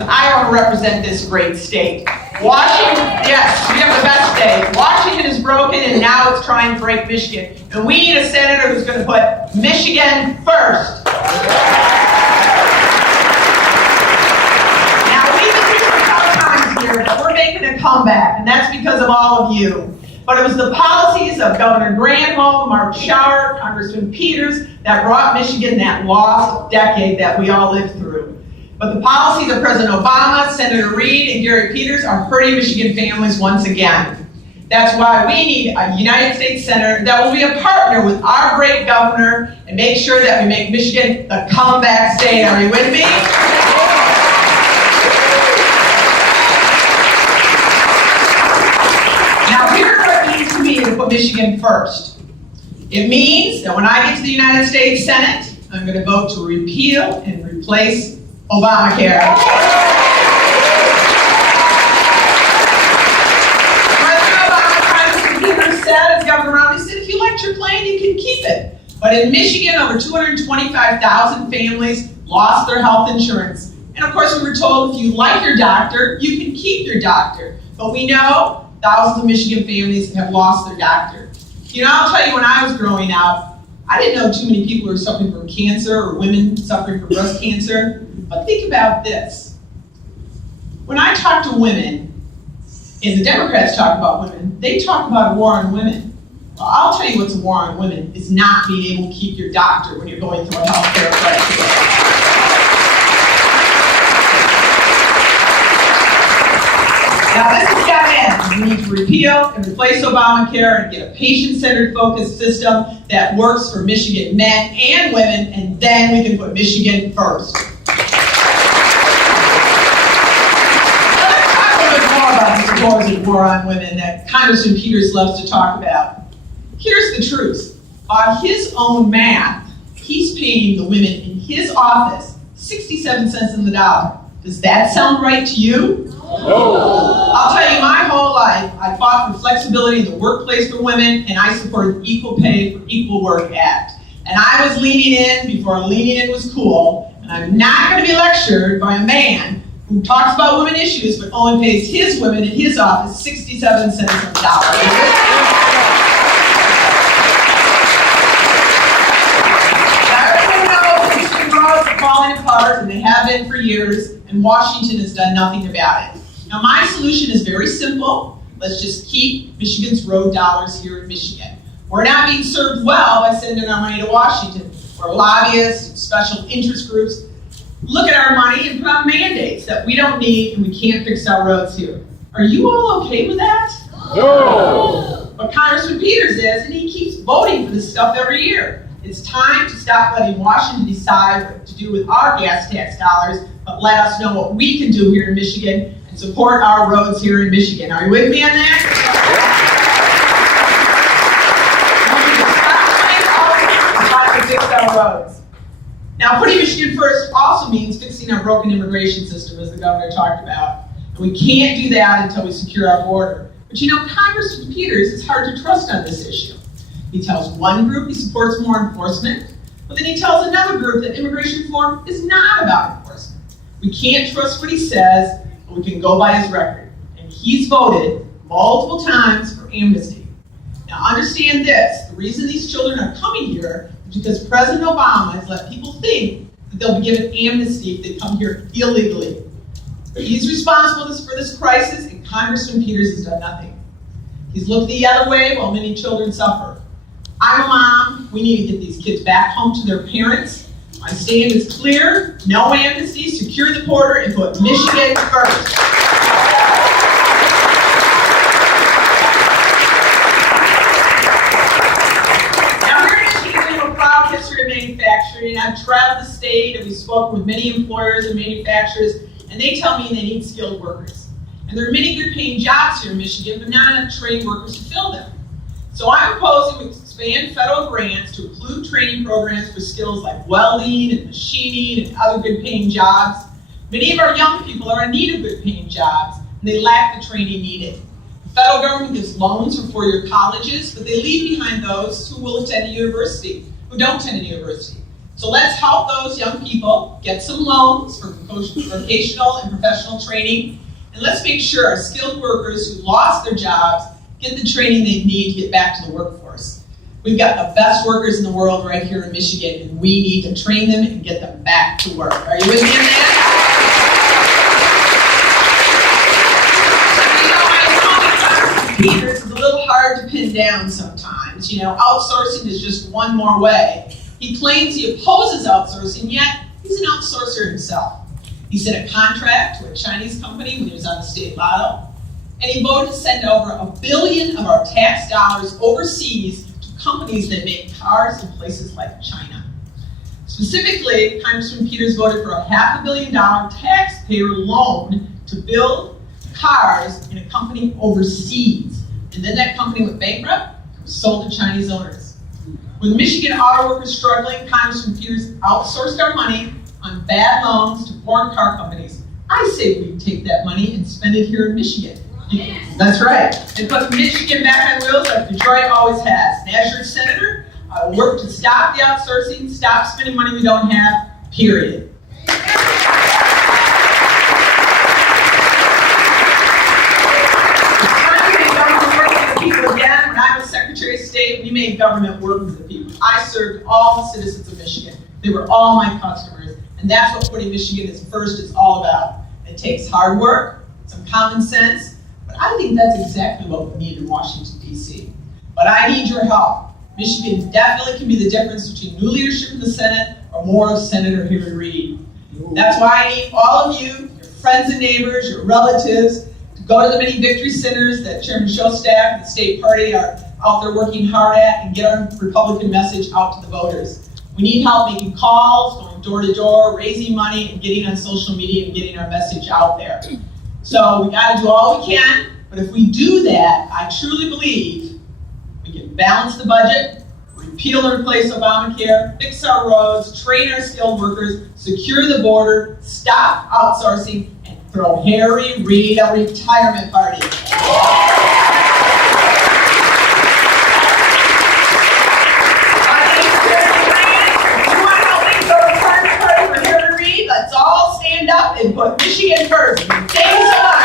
I want to represent this great state. Washington, yes, we have the best state. Washington is broken and now it's trying to break Michigan. And we need a senator who's going to put Michigan first. Now, we've been through some tough times here, but we're making a comeback, and that's because of all of you. But it was the policies of Governor Granholm, Mark Schauer, Congressman Peters that brought Michigan that lost decade that we all lived through. But the policies of President Obama, Senator Reid, and Gary Peters are hurting Michigan families once again. That's why we need a United States Senator that will be a partner with our great governor and make sure that we make Michigan the comeback state. Are you with me? Now, here's what it means to me to put Michigan first. It means that when I get to the United States Senate, I'm going to vote to repeal and replace Obamacare. President Obama, Congressman Peters said, as Governor Romney said, if you liked your plan, you can keep it. But in Michigan, over 225,000 families lost their health insurance. And of course, we were told if you like your doctor, you can keep your doctor. But we know thousands of Michigan families have lost their doctor. You know, I'll tell you, when I was growing up, I didn't know too many people who were suffering from cancer or women suffering from breast cancer. But think about this. When I talk to women, and the Democrats talk about women, they talk about a war on women. Well, I'll tell you what's a war on women is not being able to keep your doctor when you're going through a health care crisis. Now, this has got to end. We need to repeal and replace Obamacare and get a patient-centered focused system that works for Michigan men and women, and then we can put Michigan first. Supposed war on women that Congressman Peters loves to talk about. Here's the truth. On his own math, he's paying the women in his office 67 cents on the dollar. Does that sound right to you? No. I'll tell you, my whole life, I fought for flexibility in the workplace for women, and I supported the Equal Pay for Equal Work Act. And I was leaning in before leaning in was cool, and I'm not going to be lectured by a man who talks about women issues but only pays his women in his office 67 cents on the dollar. Now, everyone knows Michigan roads are falling apart, and they have been for years, and Washington has done nothing about it. Now, my solution is very simple. Let's just keep Michigan's road dollars here in Michigan. We're not being served well by sending our money to Washington, where lobbyists and special interest groups look at our money and put on mandates that we don't need and we can't fix our roads here. Are you all okay with that? No! But Congressman Peters is, and he keeps voting for this stuff every year. It's time to stop letting Washington decide what to do with our gas tax dollars, but let us know what we can do here in Michigan and support our roads here in Michigan. Are you with me on that? We need to stop playing politics and try to fix our roads. Now, putting Michigan first also means fixing our broken immigration system, as the governor talked about. And we can't do that until we secure our border. But you know, Congressman Peters is hard to trust on this issue. He tells one group he supports more enforcement, but then he tells another group that immigration reform is not about enforcement. We can't trust what he says, but we can go by his record. And he's voted multiple times for amnesty. Now, understand this. The reason these children are coming here because President Obama has let people think that they'll be given amnesty if they come here illegally. He's responsible for this crisis, and Congressman Peters has done nothing. He's looked the other way while many children suffer. I'm a mom. We need to get these kids back home to their parents. My stand is clear. No amnesty, secure the border, and put Michigan first. Manufacturing. I've traveled the state and we've spoken with many employers and manufacturers, and they tell me they need skilled workers. And there are many good paying jobs here in Michigan, but not enough trained workers to fill them. So I'm proposing to expand federal grants to include training programs for skills like welding and machining and other good paying jobs. Many of our young people are in need of good paying jobs, and they lack the training needed. The federal government gives loans for four-year colleges, but they leave behind those who will attend a university, who don't attend a university. So let's help those young people get some loans for vocational and professional training, and let's make sure our skilled workers who lost their jobs get the training they need to get back to the workforce. We've got the best workers in the world right here in Michigan, and we need to train them and get them back to work. Are you with me on that? Peters is a little hard to pin down sometimes. You know, outsourcing is just one more way. He claims he opposes outsourcing, yet he's an outsourcer himself. He sent a contract to a Chinese company when he was on the state lotto, and he voted to send over $1 billion of our tax dollars overseas to companies that make cars in places like China. Specifically, Congressman Peters voted for a $500 million taxpayer loan to build cars in a company overseas. And then that company went bankrupt and was sold to Chinese owners. With Michigan auto workers struggling, Congressman Peters outsourced our money on bad loans to foreign car companies. I say we take that money and spend it here in Michigan. That's right. And put Michigan back on wheels like Detroit always has. And as your senator, I will work to stop the outsourcing, stop spending money we don't have, period. When I was Secretary of State, we made government work for the people. I served all the citizens of Michigan. They were all my customers. And that's what putting Michigan as first is all about. It takes hard work, some common sense, but I think that's exactly what we need in Washington, D.C. But I need your help. Michigan definitely can be the difference between new leadership in the Senate or more of Senator Harry Reid. That's why I need all of you, your friends and neighbors, your relatives, to go to the many victory centers that Chairman Shostak and the state party are out there working hard at and get our Republican message out to the voters. We need help making calls, going door to door, raising money, and getting on social media and getting our message out there. So we got to do all we can, but if we do that, I truly believe we can balance the budget, repeal and replace Obamacare, fix our roads, train our skilled workers, secure the border, stop outsourcing, and throw Harry Reid a retirement party. Let's all stand up and put Michigan first. Thank you so much.